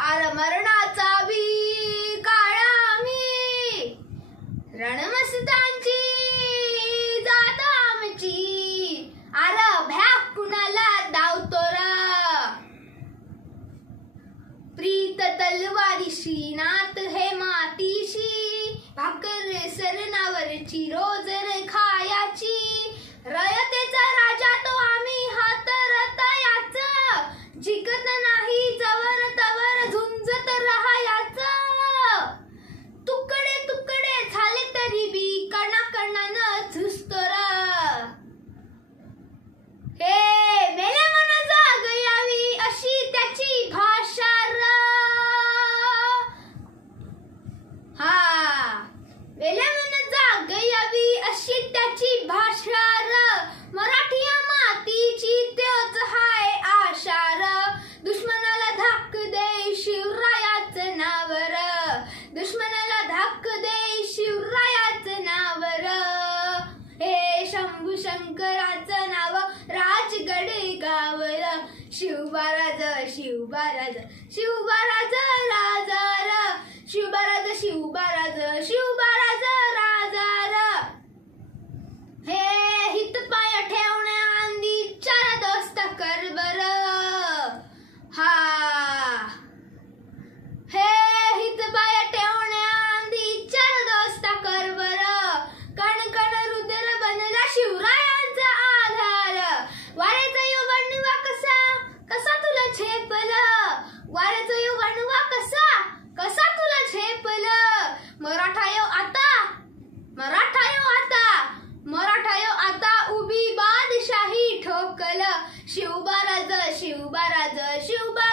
R मरणाचा बी काळा मी रणमस्तांची जात आमची आर भ्या कुणाला धावतो र प्रीत तलवारीशी नात हे मातीशी भाकर सरणावरची रोजर खायाची रयतेचा राजा तो आम्ही हात रतायाच जिकत नाही जवर तवर झुंजत राहायाच तुकडे तुकडे झाले तरी बी कणाकणानं झुसतो र हे मेल्या मन जाग यावी अशी त्याची भाषा र हा मेल्या मन जाग यावी अशी त्याची भाषा र मराठी मातीची त्योच हाय आशा र दुश्मनाला धाक दे शिवरायाच नाव र दुश्मनाला धाक दे शिवरायाच नाव र हे शंभू शंकराचं नाव राजगड गावर शिवबाराज शिवबाराज शिवबाराज राजा र शिवबाराज शिवबाराज शिवबाराज राजा र हे हित पाय ठेवण्या आंधी चार दोस्त कर बर हा हे हित पाय ठेवण्या आंधी चार दोस्त कर बर कण कण रुद्र बनला शिवरायांचा आधार वाऱ्याचा यो वणवा कसा कसा तुला झेपल वाऱ्याचा यो वणवा कसा कसा तुला झेपल मराठायो आता मराठायो आता मराठायो आता उभी बादशाही ठोकल शिवबाराज शिवबाराज शिवबा